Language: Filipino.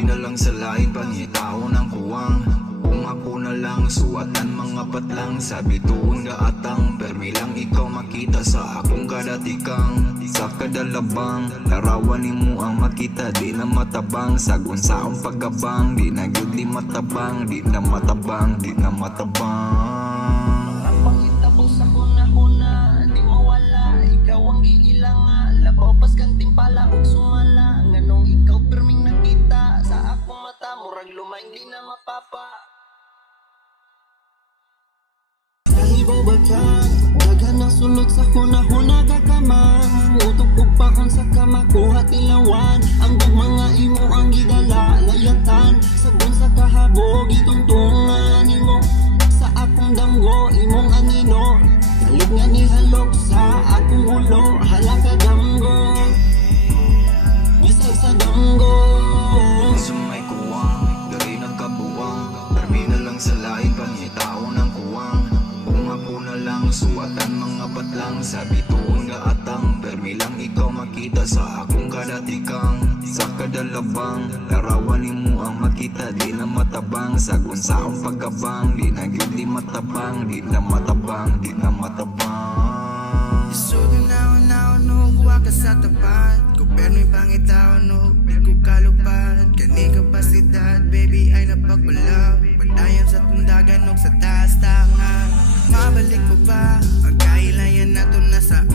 Permi na lang sa lain, pangitao ng kuwang. Kung ako na lang, suwatan mga patlang. Sabi tuon ga atang, permi lang ikaw makita sa akong kadatikang. Sa kadalabang, larawan ni mo ang makita, di na matabang. Sagun sa akong pagabang, di na yun di matabang. Di na matabang, di na matabang. Ang pangitabo sa huna-huna, di mawala, ikaw ang giilanga. Labaw pas kanting pala ug sumala. Nganong ikaw perming nakita sa akong mata, murag lumay di na mapapa. Ibaw ba ka? Daghan ng sulod sa huna-huna kakamang. Utok ug pakon sa kama, kuha tilawan. Ang mga imo ang gidala, layatan. Sabon sa kahabog, itungtungan imo. Sa akong danggo, imong anino. Kalig nga ni halok sa akong ulo. Halaka danggo, bisag sa danggo. Sumay kuwang, dari nagkabuwang. Permi na lang sa lain, pangitao ng kuwang. Kung ako na lang, suwatan mga patlang. Sabi tuon ga atang, permi lang ikaw makita sa akong kadatikang. Sa kadalabang, larawan ni mo ang makita, di na matabang. Sagun sa akong pagabang, di na yun di matabang. Di na matabang, di na matabang. Isudo na no, kuha ka sa tapat. Gobyerno'y pangitaw no, bil ko kalupad. Kani kapasidad, baby ay napagbalaw. Padayon sa tundagan o sa taas tangan. Mabalik ko ba? Ang kailayan nato na sa